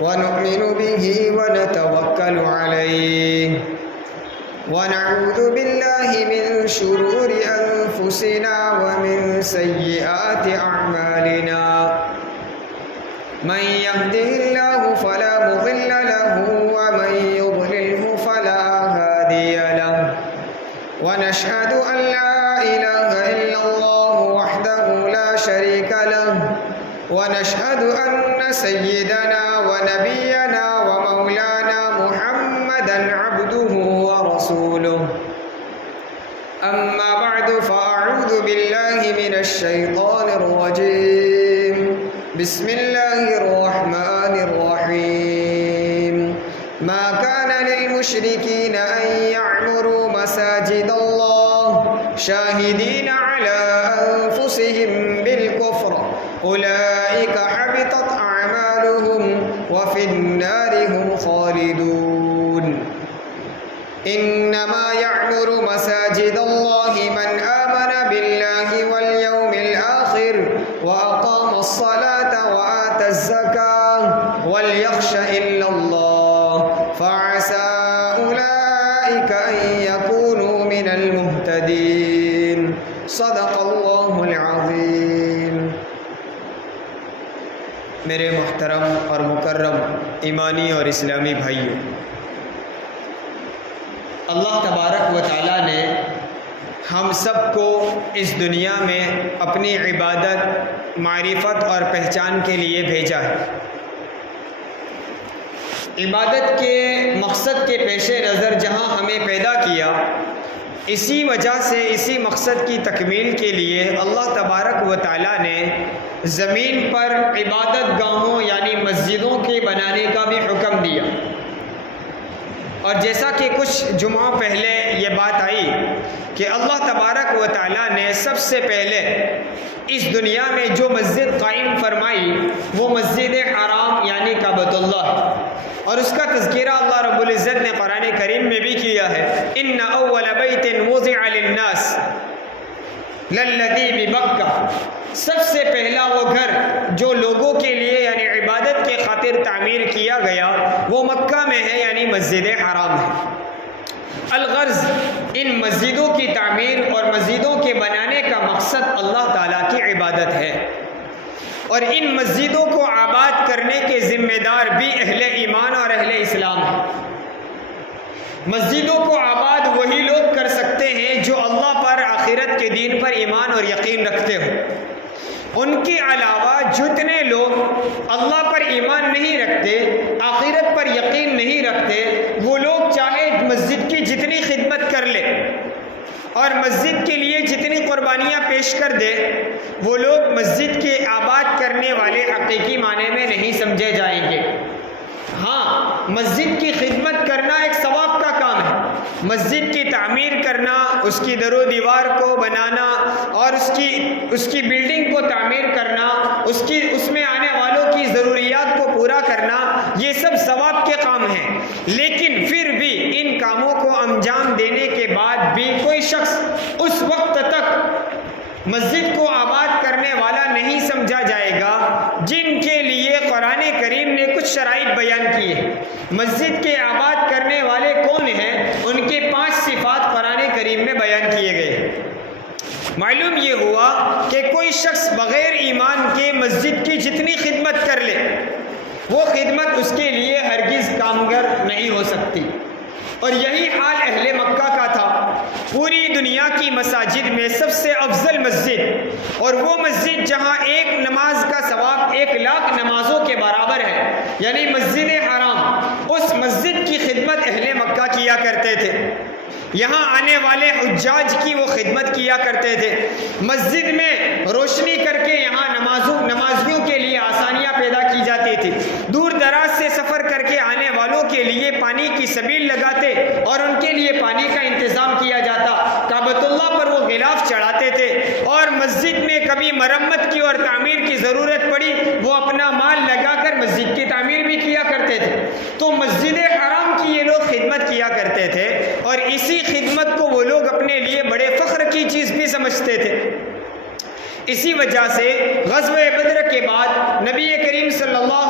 ونؤمن به ونتوكل عليه ونعوذ بالله من شرور أنفسنا ومن سيئات أعمالنا من يهده الله فلا مضل له ومن يضلله فلا هادي له ونشهد أن لا إله إلا الله وحده لا شريك له ونشهد أن سيدنا ونبينا ومولانا محمدا عبده ورسوله أما بعد فأعوذ بالله من الشيطان الرجيم بسم الله الرحمن الرحيم ما كان للمشركين أن يعمروا مساجد الله شاهدين على أنفسهم بالكفر أولئك حبطت أعمالهم وفي النار هم خالدون إنما يعمر مساجد الله من آمن بالله واليوم الآخر وأقام الصلاة وآتى الزكاة وليخش إلا الله فعسى أولئك أن يكونوا من المهتدين صدق الله العظيم. میرے محترم اور مکرم ایمانی اور اسلامی بھائیوں، اللہ تبارک و تعالیٰ نے ہم سب کو اس دنیا میں اپنی عبادت، معرفت اور پہچان کے لیے بھیجا ہے۔ عبادت کے مقصد کے پیش نظر جہاں ہمیں پیدا کیا، اسی وجہ سے اسی مقصد کی تکمیل کے لیے اللہ تبارک و تعالیٰ نے زمین پر عبادت گاہوں یعنی مسجدوں کے بنانے کا بھی حکم دیا۔ اور جیسا کہ کچھ جمعہ پہلے یہ بات آئی کہ اللہ تبارک و تعالیٰ نے سب سے پہلے اس دنیا میں جو مسجد قائم فرمائی وہ مسجد حرام یعنی کعبۃ اللہ، اور اس کا تذکرہ اللہ رب العزت نے قرآن کریم میں بھی کیا ہے، ان اول بیت وضع للناس للذی ببکہ، سب سے پہلا وہ گھر جو لوگوں کے لیے یعنی عبادت کے خاطر تعمیر کیا گیا وہ مکہ میں ہے یعنی مسجد حرام ہے۔ الغرض ان مسجدوں کی تعمیر اور مسجدوں کے بنانے کا مقصد اللہ تعالیٰ کی عبادت ہے، اور ان مسجدوں کو آباد کرنے کے ذمہ دار بھی اہل ایمان اور اہل اسلام ہیں۔ مسجدوں کو آباد وہی لوگ کر سکتے ہیں جو اللہ پر، آخرت کے دین پر ایمان اور یقین رکھتے ہوں۔ ان کے علاوہ جتنے لوگ اللہ پر ایمان نہیں رکھتے، آخرت پر یقین نہیں رکھتے، وہ لوگ چاہے مسجد کی جتنی خدمت کر لے اور مسجد کے لیے جتنی قربانیاں پیش کر دے، وہ لوگ مسجد کے آباد کرنے والے حقیقی معنی میں نہیں سمجھے جائیں گے۔ ہاں، مسجد کی خدمت کرنا ایک ثواب کا کام ہے، مسجد کی تعمیر کرنا، اس کی در و دیوار کو بنانا اور اس کی بلڈنگ کو تعمیر کرنا، اس میں آنے والوں کی ضروریات کو پورا کرنا، یہ سب ثواب کے کام ہیں۔ لیکن پھر بھی ان کاموں کو انجام دینے کے بعد بھی کوئی شخص اس وقت تک مسجد کو آباد کرنے والا نہیں سمجھا جائے گا جن کے لیے قرآن کریم نے کچھ شرائط بیان کی ہے۔ مسجد کے آباد کرنے والے کون ہیں؟ ان کے 5 صفات قرآن کریم میں بیان کیے گئے۔ معلوم یہ ہوا کہ کوئی شخص بغیر ایمان کے مسجد کی جتنی خدمت کر لے، وہ خدمت اس کے لیے ہرگز کامگر نہیں ہو سکتی، اور یہی حال اہل مکہ کا تھا۔ پوری دنیا کی مساجد میں سب سے افضل مسجد، اور وہ مسجد جہاں ایک نماز کا ثواب 1,00,000 نمازوں کے برابر ہے، یعنی مسجد حرام، اس مسجد کی خدمت اہل مکہ کیا کرتے تھے۔ یہاں آنے والے حجاج کی وہ خدمت کیا کرتے تھے، مسجد میں روشنی کر کے یہاں نمازیوں کے لیے آسانیاں پیدا کی جاتی تھی، دور دراز سے سفر کر کے آنے والوں کے لیے پانی کی سبیل لگاتے اور ان کے لیے پانی کا انتظام کیا جاتا، کعبۃ اللہ پر وہ غلاف چڑھاتے تھے، اور مسجد میں کبھی مرمت کی اور تعمیر کی ضرورت پڑی وہ اپنا مال لگا کر مسجد کی تعمیر بھی کیا کرتے تھے۔ تو مسجد حرام کی یہ لوگ خدمت کیا کرتے تھے، اور اسی خدمت کو وہ لوگ اپنے لیے بڑے فخر کی چیز بھی سمجھتے تھے۔ اسی وجہ سے غزوہ بدر کے بعد نبی کریم صلی اللہ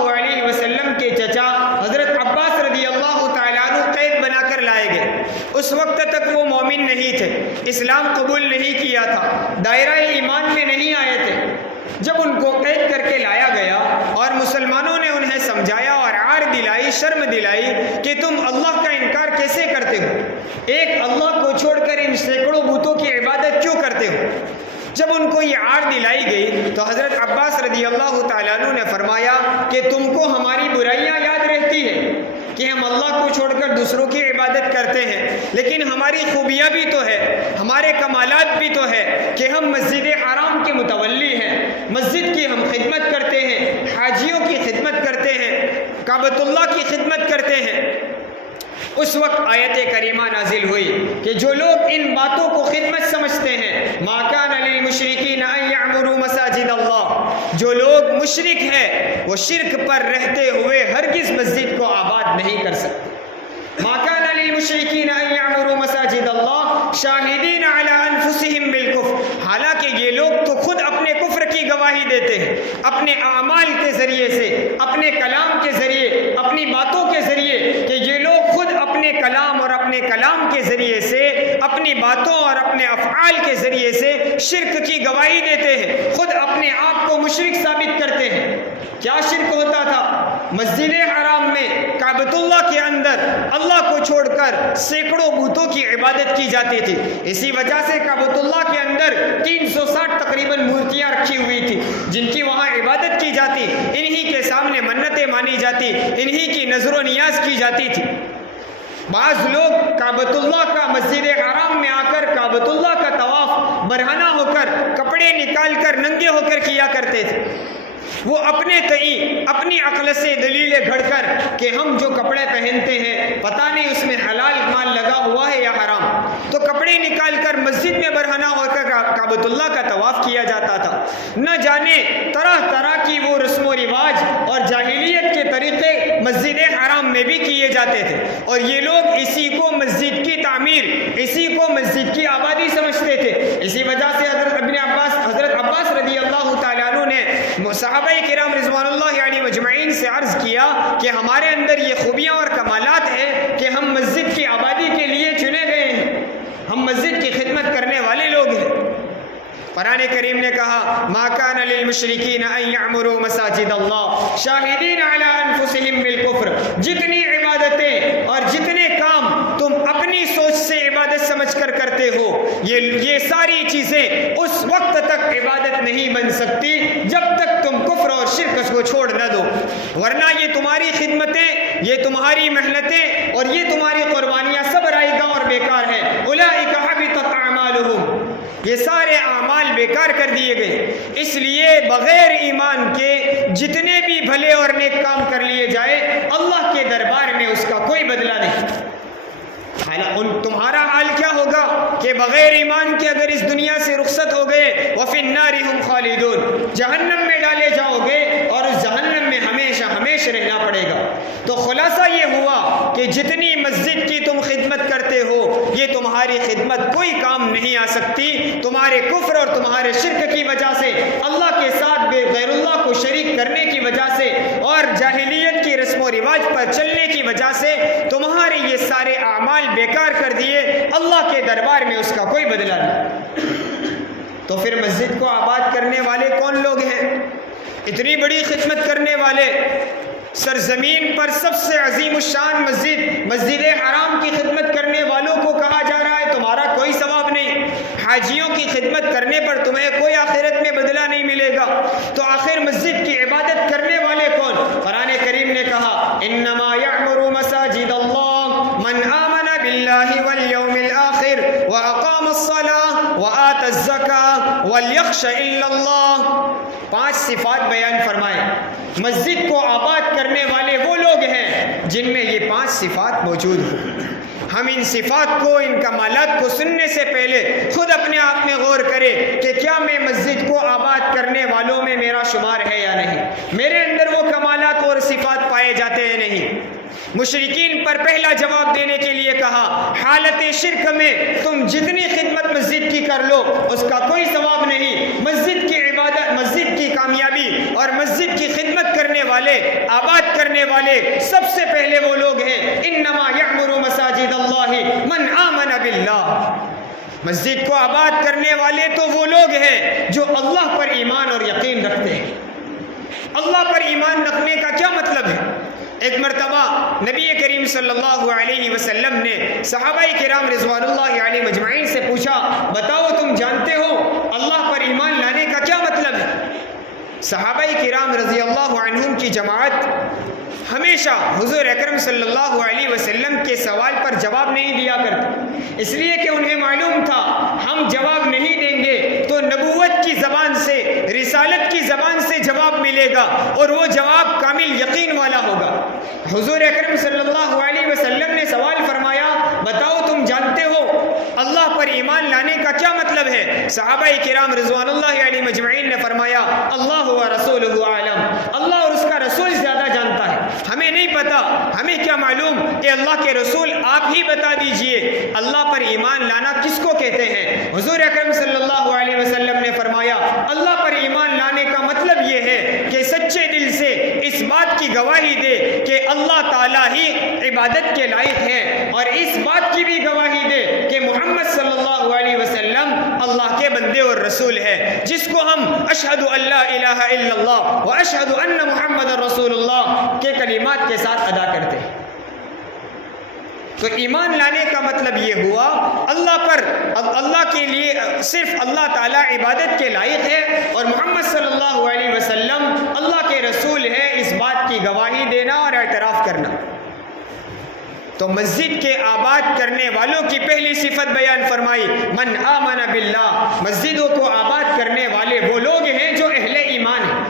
اسلام قبول نہیں کیا تھا، دائرہ ایمان میں نہیں آئے تھے، جب ان کو قید کر کے لایا گیا اور مسلمانوں نے انہیں سمجھایا اور عار دلائی، شرم دلائی کہ تم اللہ کا انکار کیسے کرتے ہو، ایک اللہ کو چھوڑ کر ان سینکڑوں بتوں کی عبادت کیوں کرتے ہو، جب ان کو یہ عار دلائی گئی تو حضرت عباس رضی اللہ تعالیٰ عنہ نے فرمایا کہ تم کو ہماری برائیاں یاد رہتی ہے کہ ہم اللہ کو چھوڑ کر دوسروں کی عبادت کرتے ہیں، لیکن ہماری خوبیاں بھی تو ہے، ہمارے کمالات بھی تو ہے کہ ہم مسجد حرام کے متولی ہیں، مسجد کی ہم خدمت کرتے ہیں، حاجیوں کی خدمت کرتے ہیں، کعبۃ اللہ کی خدمت کرتے ہیں۔ اس وقت آیت کریمہ نازل ہوئی کہ جو لوگ ان باتوں کو خدمت سمجھتے ہیں، ما کان للمشرکین ان یعمروا مساجد اللہ، جو لوگ مشرک ہیں وہ شرک پر رہتے ہوئے ہرگز مسجد کو آباد نہیں کر سکتے۔ ما کان للمشرکین ان یعمروا مساجد اللہ شاہدین علی انفسہم بالکفر، حالانکہ یہ لوگ تو خود اپنے کفر کی گواہی دیتے ہیں، اپنے اعمال کے ذریعے سے، اپنے کلام کے ذریعے، اپنی باتوں کے ذریعے، کہ یہ لوگ خود اپنے کلام اور اپنے کلام کے ذریعے سے، اپنی باتوں اور اپنے افعال کے ذریعے سے شرک کی گواہی دیتے ہیں، خود اپنے آپ کو مشرک ثابت کرتے ہیں۔ کیا شرک ہوتا تھا؟ مسجد حرام میں کعبۃ اللہ کے اندر اللہ کو چھوڑ کر سینکڑوں بتوں کی عبادت کی جاتی تھی، اسی وجہ سے کعبۃ اللہ کے اندر 360 تقریباً مورتیاں رکھی ہوئی تھی جن کی وہاں عبادت کی جاتی، انہی کے سامنے منتیں مانی جاتی، انہی کی نظر و نیاز کی جاتی تھی۔ بعض لوگ کعبۃ اللہ کا مسجد حرام میں آ کر کعبۃ اللہ کا طواف برہنہ ہو کر، کپڑے نکال کر ننگے ہو کر کیا کرتے تھے۔ وہ اپنے تئیں اپنی عقل سے دلیلیں گھڑ کر کہ ہم جو کپڑے پہنتے ہیں پتہ نہیں اس میں حلال مال لگا ہوا ہے یا حرام، تو کپڑے نکال کر مسجد میں برہنہ ہو کر کعبۃ اللہ کا طواف کیا جاتا تھا۔ نہ جانے طرح طرح کی وہ رسم و رواج اور جاہلیت کے طریقے مسجد حرام میں بھی کیے جاتے تھے، اور یہ لوگ اسی کو مسجد کی تعمیر، اسی کو مسجد کی آبادی سمجھتے تھے۔ اسی وجہ سے حضرت عباس رضی اللہ تعالیٰ عنہ نے صحابہ کرام رضوان اللہ علیہ مجمعین سے عرض کیا کہ ہمارے اندر یہ خوبیاں اور کمالات ہیں کہ ہم مسجد کی آبادی کے لیے چنے گئے ہیں، ہم مسجد کی خدمت کرنے والے لوگ ہیں۔ قرآن کریم نے کہا ما کان للمشرکین ان یعمروا مساجد اللہ شاہدین علی انفسہم بالکفر، جتنی عبادتیں اور جتنے کام تم اپنی سوچ سے عبادت سمجھ کر کرتے ہو، یہ ساری چیزیں اس وقت تک عبادت نہیں بن سکتی جب تک تم کفر اور شرک کو چھوڑ نہ دو، ورنہ یہ تمہاری خدمتیں، یہ تمہاری محنتیں اور یہ تمہاری قربانیاں سب رائے گاں اور بیکار ہیں۔ اولئک حبطت اعمالہم، یہ سارے اعمال بیکار کر دیے گئے۔ اس لیے بغیر ایمان کے جتنے بھی بھلے اور نیک کام کر لیے جائے، اللہ کے دربار میں اس کا کوئی بدلہ نہیں۔ تمہارا حال کیا ہوگا کہ بغیر ایمان کے اگر اس دنیا سے رخصت ہو گئے، وَفِي النَّارِ هُمْ خَالِدُونَ، جہنم میں ڈالے جاؤ گے اور اس جہنم میں ہمیشہ ہمیشہ رہنا پڑے گا۔ تو خلاصہ یہ ہوا کہ جتنی مسجد کی تم خدمت کرتے ہو، یہ تمہاری خدمت کوئی کام نہیں آ سکتی، تمہارے کفر اور تمہارے شرک کی وجہ سے، اللہ کے ساتھ غیر اللہ کو شریک کرنے کی وجہ سے اور جاہلیت کی رسم و رواج پر چلنے کی وجہ سے تمہارے یہ سارے اعمال بیکار کر دیے، اللہ کے دربار میں اس کا کوئی بدلہ نہیں۔ تو پھر مسجد کو آباد کرنے والے کون لوگ ہیں؟ اتنی بڑی خدمت کرنے والے، سرزمین پر سب سے عظیم الشان مسجد حرام کی خدمت کرنے والوں کو کہا جا رہا ہے تمہارا کوئی ثواب نہیں، حاجیوں کی خدمت کرنے پر تمہیں کوئی آخرت میں بدلہ نہیں ملے گا، تو آخر مسجد کی عبادت کرنے والے کون؟ قرآن کریم نے کہا انما یعمر مساجد اللہ من آمن باللہ والیوم الآخر واقام الصلاة وآت الزکاة ولیخش الا اللہ۔ 5 صفات بیان فرمائے۔ مسجد کو آباد کرنے والے وہ لوگ ہیں جن میں یہ 5 صفات موجود ہیں۔ ہم ان صفات کو، ان کمالات کو سننے سے پہلے خود اپنے آپ میں غور کریں کہ کیا میں مسجد کو آباد کرنے والوں میں میرا شمار ہے یا نہیں، میرے اندر وہ کمالات اور صفات پائے جاتے ہیں نہیں۔ مشرکین پر پہلا جواب دینے کے لیے کہا حالت شرک میں تم جتنی خدمت مسجد کی کر لو اس کا کوئی ثواب نہیں۔ مسجد کی عبادت، مسجد کی کامیابی اور مسجد کی خدمت کرنے والے، آباد کرنے والے سب سے پہلے وہ لوگ ہیں انما یعمر مساجد اللہ من آمن باللہ، مسجد کو آباد کرنے والے تو وہ لوگ ہیں جو اللہ پر ایمان اور یقین رکھتے ہیں۔ اللہ پر ایمان رکھنے کا کیا مطلب ہے؟ ایک مرتبہ نبی کریم صلی اللہ علیہ وسلم نے صحابہ کرام رضوان اللہ علیہ مجمعین سے پوچھا، بتاؤ تم جانتے ہو اللہ پر ایمان لانے کا کیا مطلب ہے؟ صحابہ کرام رضی اللہ عنہم کی جماعت ہمیشہ حضور اکرم صلی اللہ علیہ وسلم کے سوال پر جواب نہیں دیا کرتے، اس لیے کہ انہیں معلوم تھا ہم جواب نہیں دیں گے تو نبوت کی زبان سے، رسالت کی زبان سے جواب ملے گا اور وہ جواب کامل یقین والا ہوگا۔ حضور اکرم صلی اللہ علیہ وسلم نے سوال فرمایا، بتاؤ تم جانتے ہو اللہ پر ایمان لانے کا کیا مطلب ہے؟ صحابہ کرام رضوان اللہ علیہ مجمعین نے فرمایا، اللہ و رسولہ اعلم، اللہ اور اس کا رسول زیادہ جانتا ہے، ہمیں نہیں پتا، ہمیں کیا معلوم کہ اللہ کے رسول آپ ہی بتا دیجئے اللہ پر ایمان لانا کس کو کہتے ہیں؟ حضور اکرم صلی اللہ علیہ وسلم نے فرمایا، اللہ پر ایمان لانے کا مطلب یہ ہے کہ سچے دل سے اس بات کی گواہی دے کہ اللہ تعالیٰ ہی عبادت کے لائق ہے، اور اس بات کی بھی گواہی دے کہ محمد صلی اللہ علیہ وسلم اللہ کے بندے اور رسول ہے، جس کو ہم اشہد ان لا الہ الا اللہ و اشہد ان محمد رسول اللہ کے کلمات کے ساتھ ادا کرتے ہیں۔ تو ایمان لانے کا مطلب یہ ہوا اللہ کے لیے صرف اللہ تعالیٰ عبادت کے لائق ہے اور محمد صلی اللہ علیہ وسلم اللہ کے رسول ہے، اس بات کی گواہی دینا اور اعتراف کرنا۔ تو مسجد کے آباد کرنے والوں کی پہلی صفت بیان فرمائی، من آمن باللہ، مسجدوں کو آباد کرنے والے وہ لوگ ہیں جو اہل ایمان ہیں۔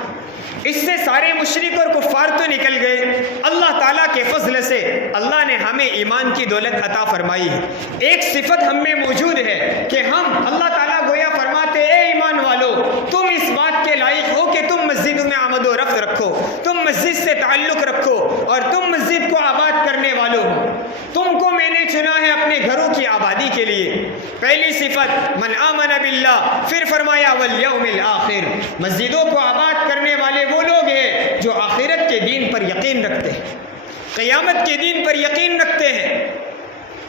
اس سے سارے مشرک اور کفار تو نکل گئے، اللہ تعالیٰ کے فضل سے اللہ نے ہمیں ایمان کی دولت عطا فرمائی ہے۔ ایک صفت ہم میں موجود ہے کہ ہم، اللہ تعالیٰ گویا فرماتے، اے ایمان والو تم اس بات کے لائق ہو کہ تم مسجدوں میں آمد و رفت رکھو، تم مسجد سے تعلق رکھو اور تم مسجد کو آباد کرنے والو ہو، تم کو میں نے چنا ہے اپنے گھروں کی آبادی کے لیے۔ پہلی صفت من آمن باللہ، پھر فرمایا والیوم الآخر، مسجدوں کو آباد کرنے والے وہ لوگ ہیں جو آخرت کے دین پر یقین رکھتے ہیں، قیامت کے دین پر یقین رکھتے ہیں۔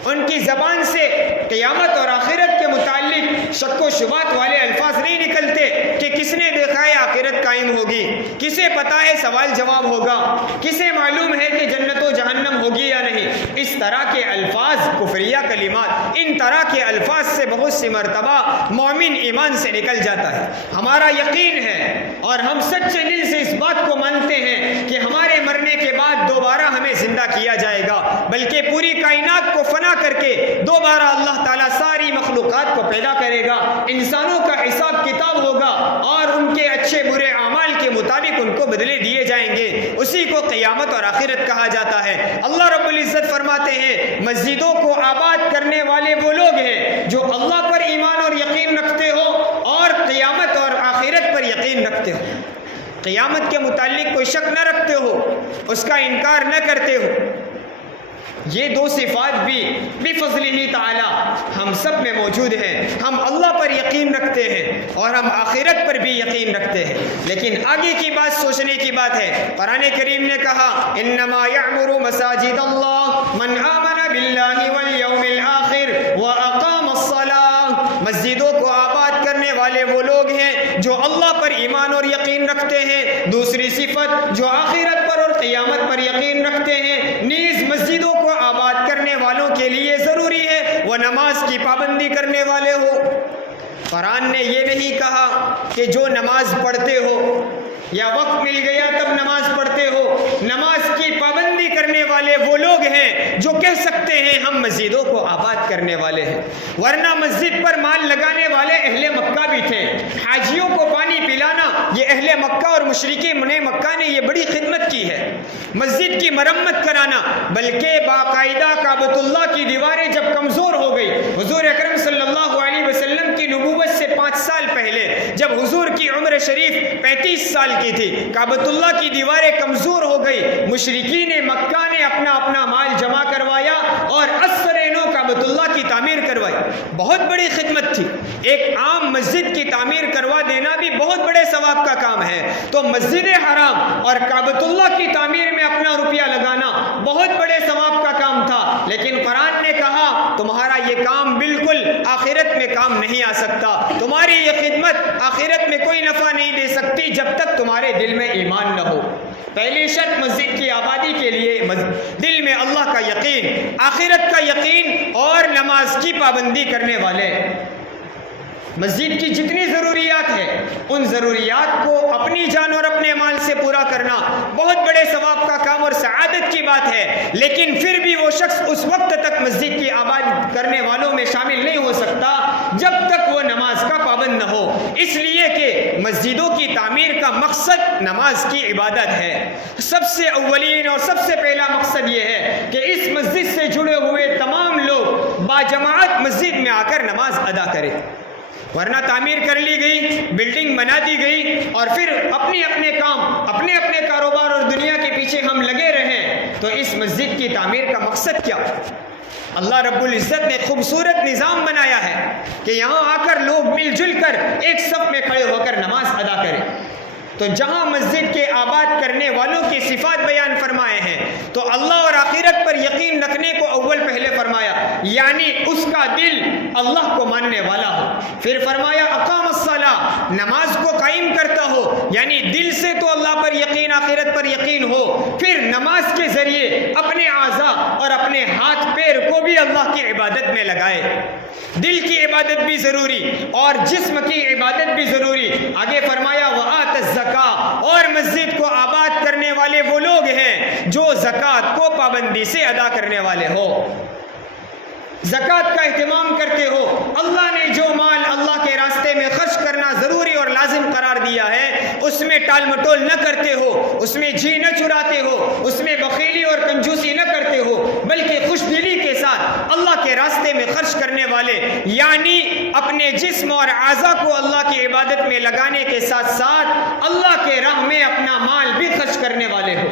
ان کی زبان سے قیامت اور آخرت کے متعلق شک و شبہات والے الفاظ نہیں نکلتے کہ کس نے دیکھا ہے آخرت قائم ہوگی، کسے پتا ہے سوال جواب ہوگا، کسے معلوم ہے کہ جنت و جہنم ہوگی یا نہیں۔ اس طرح کے الفاظ کفریہ کلمات، ان طرح کے الفاظ سے بہت سی مرتبہ مومن ایمان سے نکل جاتا ہے۔ ہمارا یقین ہے اور ہم سچے دل سے اس بات کو مانتے ہیں کہ ہمارے مرنے کے بعد دوبارہ ہمیں زندہ کیا جائے گا، بلکہ پوری کائنات کو فنا کر کے دوبارہ اللہ تعالیٰ ساری مخلوقات کو پیدا کرے گا، انسانوں کا حساب کتاب ہوگا اور ان کے اچھے برے اعمال کے مطابق ان کو بدلے دیے جائیں گے، اسی کو قیامت اور آخرت کہا جاتا ہے۔ اللہ رب العزت فرماتے ہیں مسجدوں کو آباد کرنے والے وہ لوگ ہیں جو اللہ پر ایمان اور یقین رکھتے ہو اور قیامت اور آخرت پر یقین رکھتے ہو، قیامت کے متعلق کوئی شک نہ رکھتے ہو، اس کا انکار نہ کرتے ہو۔ یہ دو صفات بھی بفضلہ تعالی ہم سب میں موجود ہیں۔ ہم اللہ پر یقین رکھتے ہیں اور ہم آخرت پر بھی یقین رکھتے ہیں، لیکن آگے کی بات سوچنے کی بات ہے۔ قرآن کریم نے کہا انما یعمر مساجد اللہ من آمن باللہ والیوم الآخر واقام الصلاۃ، مسجدوں کو آباد کرنے والے وہ لوگ ہیں جو اللہ پر ایمان اور یقین رکھتے ہیں۔ دوسری صفت جو آخرت پر اور قیامت پر یقین رکھتے ہیں، نیز مسجدوں کو آباد کرنے والوں کے لیے ضروری ہے وہ نماز کی پابندی کرنے والے ہو۔ قرآن نے یہ نہیں کہا کہ جو نماز پڑھتے ہو یا وقت مل گیا تب نماز پڑھتے ہو، نماز کی پابندی کرنے والے وہ لوگ ہیں جو کہہ سکتے ہیں ہم مسجدوں کو آباد کرنے والے ہیں، ورنہ مسجد پر مال لگانے والے اہل مکہ بھی تھے۔ حاجیوں کو پانی پلانا یہ اہل مکہ اور مشرکین مکہ نے یہ بڑی خدمت کی ہے، مسجد کی مرمت کرانا، بلکہ باقاعدہ کعبۃ اللہ کی دیواریں جب کمزور ہو گئی، حضور اکرم صلی اللہ علیہ وسلم کی نبوت سے 5 سال پہلے جب حضور کی عمر شریف 35 سال کی تھی، کعبۃ اللہ کی دیواریں کمزور ہو گئی، مشرکین مکہ نے اپنا مال جمع کروایا اور اسرینوں کعبۃ اللہ کی تعمیر کروائی۔ بہت بڑی خدمت تھی، ایک عام مسجد کی تعمیر کروا دینا بھی بہت بڑے ثواب کا کام ہے، تو مسجد حرام اور کعبۃ اللہ کی تعمیر میں اپنا روپیہ لگانا بہت بڑے ثواب کا کام تھا، لیکن قرآن نے کہا تمہارا یہ کام بالکل آخرت میں کام نہیں جب تک تمہارے دل میں ایمان نہ ہو۔ پہلی شرط مسجد کی آبادی کے لیے دل میں اللہ کا یقین، آخرت کا یقین اور نماز کی پابندی کرنے والے۔ مسجد کی جتنی ضروریات ہیں ان ضروریات کو اپنی جان اور اپنے مال سے پورا کرنا بہت بڑے ثواب کا کام اور سعادت کی بات ہے، لیکن پھر بھی وہ شخص اس وقت تک مسجد کی آباد کرنے والوں میں شامل نہیں ہو سکتا جب تک وہ نماز کا پابند نہ ہو، اس لیے کہ مسجدوں کی تعمیر کا مقصد نماز کی عبادت ہے۔ سب سے اولین اور سب سے پہلا مقصد یہ ہے کہ اس مسجد سے جڑے ہوئے تمام لوگ باجماعت مسجد میں آ کر نماز ادا کریں، ورنہ تعمیر کر لی گئی، بلڈنگ بنا دی گئی اور پھر اپنے اپنے کام، اپنے اپنے کاروبار اور دنیا کے پیچھے ہم لگے رہیں تو اس مسجد کی تعمیر کا مقصد کیا؟ اللہ رب العزت نے خوبصورت نظام بنایا ہے کہ یہاں آ کر لوگ مل جل کر ایک صف میں کھڑے ہو کر نماز ادا کریں۔ تو جہاں مسجد کے آباد کرنے والوں کی صفات بیان فرمائے ہیں تو اللہ اور آخرت پر یقین رکھنے کو اول پہلے فرمایا، یعنی اس کا دل اللہ کو ماننے والا ہو۔ پھر فرمایا اقام الصلاۃ، نماز کو قائم کرتا ہو، یعنی دل سے تو اللہ پر یقین، آخرت پر یقین ہو، پھر نماز کے ذریعے اپنے اعضاء اور اپنے ہاتھ پیر کو بھی اللہ کی عبادت میں لگائے۔ دل کی عبادت بھی ضروری اور جسم کی عبادت بھی ضروری۔ آگے فرمایا وآت الزکاۃ، اور مسجد کو آباد کرنے والے وہ لوگ ہیں جو زکوٰۃ کو پابندی سے ادا کرنے والے ہو، زکوٰۃ کا اہتمام کرتے ہو۔ اللہ نے جو مال اللہ کے راستے میں خرچ کرنا ضروری اور لازم قرار دیا ہے اس میں ٹال مٹول نہ کرتے ہو، اس میں جی نہ چراتے ہو، اس میں بخیلی اور کنجوسی نہ کرتے ہو، بلکہ خوش دلی کے ساتھ اللہ کے راستے میں خرچ کرنے والے، یعنی اپنے جسم اور اعضاء کو اللہ کی عبادت میں لگانے کے ساتھ ساتھ اللہ کے راہ میں اپنا مال بھی خرچ کرنے والے ہو۔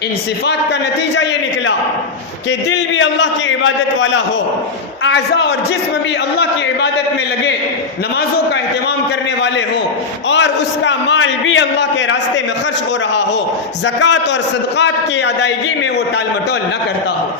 ان صفات کا نتیجہ یہ نکلا کہ دل بھی اللہ کی عبادت والا ہو، اعضاء اور جسم بھی اللہ کی عبادت میں لگے، نمازوں کا اہتمام کرنے والے ہوں اور اس کا مال بھی اللہ کے راستے میں خرچ ہو رہا ہو، زکوٰۃ اور صدقات کی ادائیگی میں وہ ٹال مٹول نہ کرتا ہو۔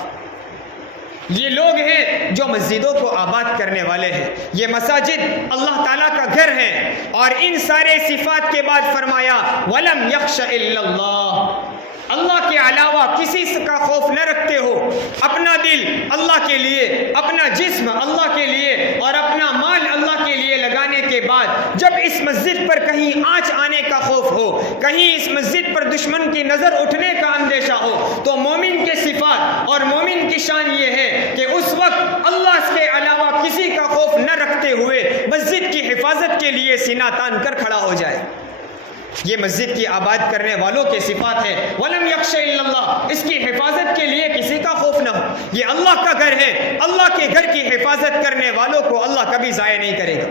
یہ لوگ ہیں جو مسجدوں کو آباد کرنے والے ہیں، یہ مساجد اللہ تعالیٰ کا گھر ہے۔ اور ان سارے صفات کے بعد فرمایا وَلَمْ يَخْشَ إِلَّا اللَّهِ، اللہ کے علاوہ کسی کا خوف نہ رکھتے ہو، اپنا دل اللہ کے لیے، اپنا جسم اللہ کے لیے اور اپنا مال اللہ کے لیے لگانے کے بعد جب اس مسجد پر کہیں آنچ آنے کا خوف ہو، کہیں اس مسجد پر دشمن کی نظر اٹھنے کا اندیشہ ہو، تو مومن کے صفات اور مومن کی شان یہ ہے کہ اس وقت اللہ کے علاوہ کسی کا خوف نہ رکھتے ہوئے مسجد کی حفاظت کے لیے سینہ تان کر کھڑا ہو جائے۔ یہ مسجد کی آباد کرنے والوں کے صفات ہے وَلَمْ يَخْشَ إِلَّا اللَّهِ، اس کی حفاظت کے لیے کسی کا خوف نہ ہو۔ یہ اللہ کا گھر ہے، اللہ کے گھر کی حفاظت کرنے والوں کو اللہ کبھی ضائع نہیں کرے گا۔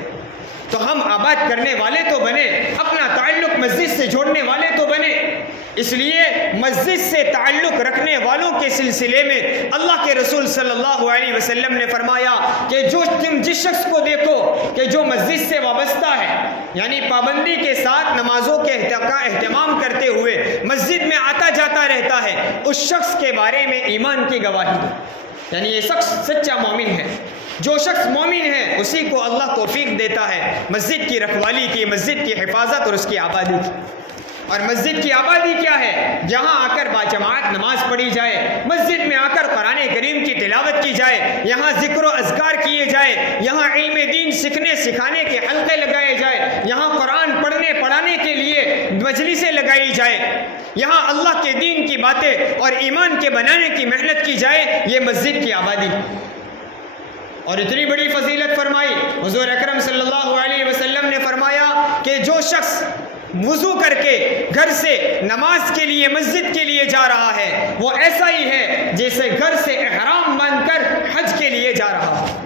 تو ہم آباد کرنے والے تو بنے، اپنا تعلق مسجد سے جوڑنے والے تو بنے۔ اس لیے مسجد سے تعلق رکھنے والوں کے سلسلے میں اللہ کے رسول صلی اللہ علیہ وسلم نے فرمایا کہ تم جس شخص کو دیکھو کہ جو مسجد سے وابستہ ہے، یعنی پابندی کے ساتھ نمازوں کے اہتمام کرتے ہوئے مسجد میں آتا جاتا رہتا ہے، اس شخص کے بارے میں ایمان کی گواہی دو، یعنی یہ شخص سچا مومن ہے۔ جو شخص مومن ہے اسی کو اللہ توفیق دیتا ہے مسجد کی رکھوالی کی، مسجد کی حفاظت اور اس کی آبادی کی۔ اور مسجد کی آبادی کیا ہے؟ جہاں آ کر باجماعت نماز پڑھی جائے، مسجد میں آ کر قرآن کریم کی تلاوت کی جائے، یہاں ذکر و اذکار کیے جائے، یہاں علم دین سیکھنے سکھانے کے حلقے لگائے جائے، یہاں قرآن پڑھنے پڑھانے کے لیے مجلسیں لگائی جائے، یہاں اللہ کے دین کی باتیں اور ایمان کے بنانے کی محنت کی جائے، یہ مسجد کی آبادی۔ اور اتنی بڑی فضیلت فرمائی، حضور اکرم صلی اللہ علیہ وسلم نے فرمایا کہ جو شخص وضو کر کے گھر سے نماز کے لیے مسجد کے لیے جا رہا ہے وہ ایسا ہی ہے جیسے گھر سے احرام باندھ کر حج کے لیے جا رہا ہو۔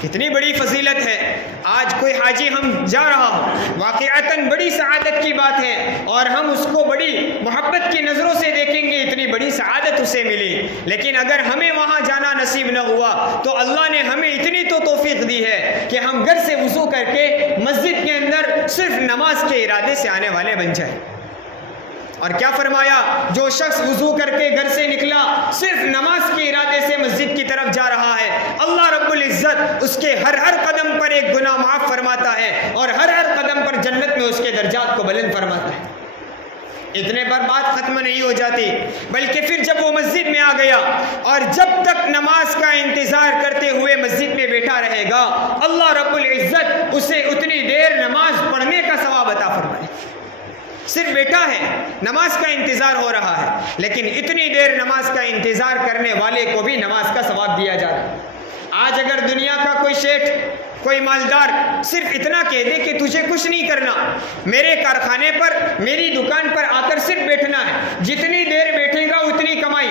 کتنی بڑی فضیلت ہے۔ آج کوئی حاجی ہم جا رہا ہو، واقعتاً بڑی سعادت کی بات ہے اور ہم اس کو بڑی محبت کی نظروں سے دیکھیں گے، اتنی بڑی سعادت اسے ملی، لیکن اگر ہمیں وہاں جانا نصیب نہ ہوا تو اللہ نے ہمیں اتنی تو توفیق دی ہے کہ ہم گھر سے وضو کر کے مسجد کے اندر صرف نماز کے ارادے سے آنے والے بن جائیں۔ اور کیا فرمایا؟ جو شخص وضو کر کے گھر سے نکلا صرف نماز کے ارادے سے مسجد کی طرف جا رہا ہے، اللہ رب العزت اس کے ہر قدم پر ایک گناہ معاف فرماتا ہے اور ہر قدم پر جنت میں اس کے درجات کو بلند فرماتا ہے۔ اتنے پر بات ختم نہیں ہو جاتی، بلکہ پھر جب وہ مسجد میں آ گیا اور جب تک نماز کا انتظار کرتے ہوئے مسجد میں بیٹھا رہے گا، اللہ رب العزت اسے اتنی دیر نماز پڑھنے کا ثواب عطا فرمائے۔ صرف بیٹھا ہے، نماز کا انتظار ہو رہا ہے، لیکن اتنی دیر نماز کا انتظار کرنے والے کو بھی نماز کا ثواب دیا جا رہا ہے۔ آج اگر دنیا کا کوئی شیخ، کوئی مالدار صرف اتنا کہہ دے کہ تجھے کچھ نہیں کرنا، میرے کارخانے پر، میری دکان پر آ کر صرف بیٹھنا ہے، جتنی دیر بیٹھے گا اتنی کمائی،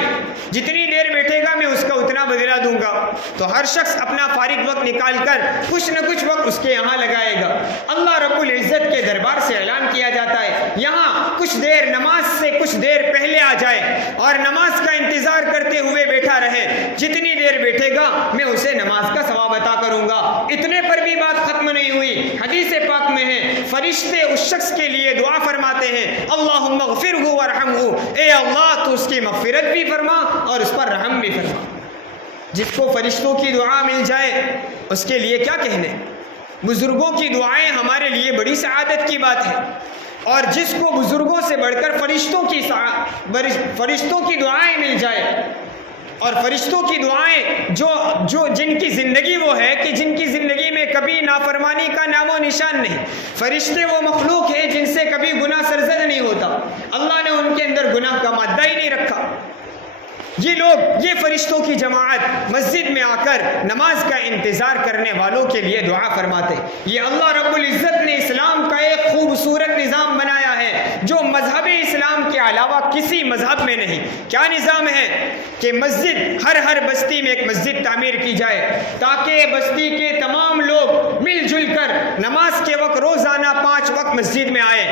جتنی دیر بیٹھے گا میں اس کا اتنا بدلہ دوں گا، تو ہر شخص اپنا فارغ وقت نکال کر کچھ نہ کچھ وقت اس کے یہاں لگائے گا۔ اللہ رب العزت کے دربار سے اعلان کیا جاتا ہے، یہاں کچھ دیر نماز سے کچھ دیر پہلے آ جائے اور نماز کا انتظار کرتے ہوئے بیٹھا رہے، جتنی دیر بیٹھے گا میں اسے نماز کا ثواب عطا کروں گا۔ اتنے پر بھی بات ختم نہیں ہوئی، حدیث پاک میں ہے فرشتے اس شخص کے لیے دعا فرماتے ہیں، اللہم اغفرہ ورحمہ، اے اللہ تو اس کی مغفرت بھی فرما اور اس پر رحم بھی فرما۔ جس کو فرشتوں کی دعا مل جائے اس کے لیے کیا کہنے؟ بزرگوں کی دعائیں ہمارے لیے بڑی سعادت کی بات ہے، اور جس کو بزرگوں سے بڑھ کر فرشتوں کی دعائیں مل جائے، اور فرشتوں کی دعائیں جو جن کی زندگی وہ ہے کہ جن کی زندگی میں کبھی نافرمانی کا نام و نشان نہیں، فرشتے وہ مخلوق ہے جن سے کبھی گناہ سرزد نہیں ہوتا، اللہ نے ان کے اندر گناہ کا مادہ ہی نہیں رکھا۔ یہ لوگ، یہ فرشتوں کی جماعت مسجد میں آ کر نماز کا انتظار کرنے والوں کے لیے دعا فرماتے۔ یہ اللہ رب العزت نے اسلام کا ایک خوبصورت نظام بنایا ہے جو مذہب اسلام کے علاوہ کسی مذہب میں نہیں۔ کیا نظام ہے کہ مسجد، ہر بستی میں ایک مسجد تعمیر کی جائے تاکہ بستی کے تمام لوگ مل جل کر نماز کے وقت روزانہ 5 وقت مسجد میں آئے۔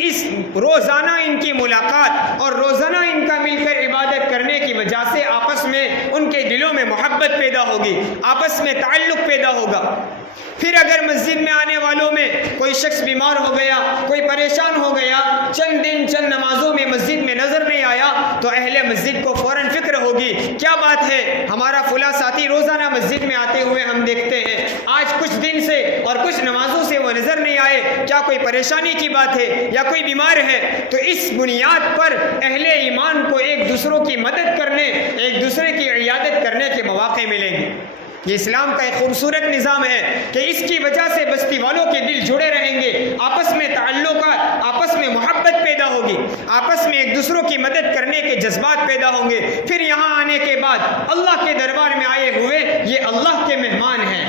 اس روزانہ ان کی ملاقات اور روزانہ ان کا مل کر عبادت کرنے کی وجہ سے آپس میں ان کے دلوں میں محبت پیدا ہوگی، آپس میں تعلق پیدا ہوگا۔ پھر اگر مسجد میں آنے والوں میں کوئی شخص بیمار ہو گیا، کوئی پریشان ہو گیا، چند دن چند نمازوں میں مسجد میں نظر نہیں آیا، تو اہل مسجد کو فوراً فکر ہوگی کیا بات ہے، ہمارا فلاں ساتھی روزانہ مسجد میں آتے ہوئے ہم دیکھتے ہیں، آج کچھ دن سے اور کچھ نمازوں سے وہ نظر نہیں آئے، کیا کوئی پریشانی کی بات ہے یا کوئی بیمار ہے؟ تو اس بنیاد پر اہل ایمان کو ایک دوسروں کی مدد کرنے، ایک دوسرے کی عیادت کرنے کے مواقع ملیں گے۔ یہ اسلام کا ایک خوبصورت نظام ہے کہ اس کی وجہ سے بستی والوں کے دل جڑے رہیں گے، آپس میں تعلقات، آپس میں محبت پیدا ہوگی، آپس میں ایک دوسروں کی مدد کرنے کے جذبات پیدا ہوں گے۔ پھر یہاں آنے کے بعد اللہ کے دربار میں آئے ہوئے یہ اللہ کے مہمان ہیں۔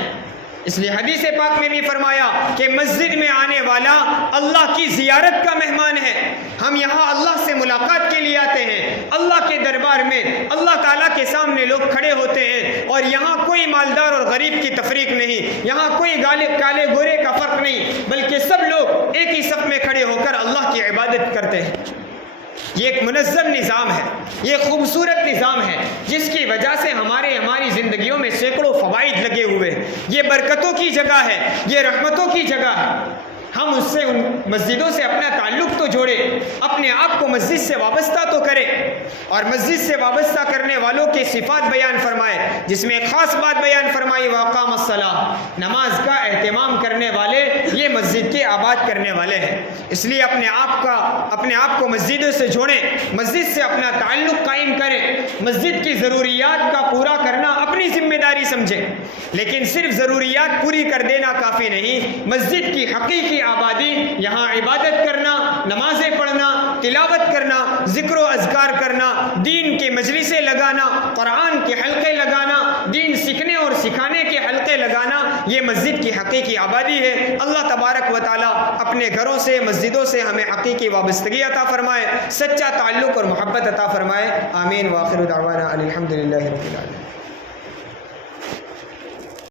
اس لیے حدیث پاک میں بھی فرمایا کہ مسجد میں آنے والا اللہ کی زیارت کا مہمان ہے۔ ہم یہاں اللہ سے ملاقات کے لیے آتے ہیں، اللہ کے دربار میں اللہ تعالیٰ کے سامنے لوگ کھڑے ہوتے ہیں، اور یہاں کوئی مالدار اور غریب کی تفریق نہیں، یہاں کوئی کالے گورے کا فرق نہیں، بلکہ سب لوگ ایک ہی صف میں کھڑے ہو کر اللہ کی عبادت کرتے ہیں۔ یہ ایک منظم نظام ہے، یہ خوبصورت نظام ہے جس کی وجہ سے ہماری زندگیوں میں سینکڑوں فوائد لگے ہوئے ہیں۔ یہ برکتوں کی جگہ ہے، یہ رحمتوں کی جگہ ہے۔ ہم اس سے، ان مسجدوں سے اپنا تعلق تو جوڑے، اپنے آپ کو مسجد سے وابستہ تو کریں، اور مسجد سے وابستہ کرنے والوں کے صفات بیان فرمائے، جس میں ایک خاص بات بیان فرمائی، واقام الصلاۃ، نماز کا اہتمام کرنے والے یہ مسجد کے آباد کرنے والے ہیں۔ اس لیے اپنے آپ کو مسجدوں سے جوڑیں، مسجد سے اپنا تعلق قائم کریں، مسجد کی ضروریات کا پورا کرنا اپنی ذمہ داری سمجھیں، لیکن صرف ضروریات پوری کر دینا کافی نہیں، مسجد کی حقیقی آبادی، یہاں عبادت کرنا، نمازیں پڑھنا، تلاوت کرنا، ذکر و اذکار کرنا، دین کے مجلسیں لگانا، قرآن کے حلقے لگانا، دین سیکھنے اور سکھانے کے حلقے لگانا، یہ مسجد کی حقیقی آبادی ہے۔ اللہ تبارک و تعالیٰ اپنے گھروں سے، مسجدوں سے ہمیں حقیقی وابستگی عطا فرمائے، سچا تعلق اور محبت عطا فرمائے۔ آمین۔ وآخر دعوانا الحمدللہ رب العالمین۔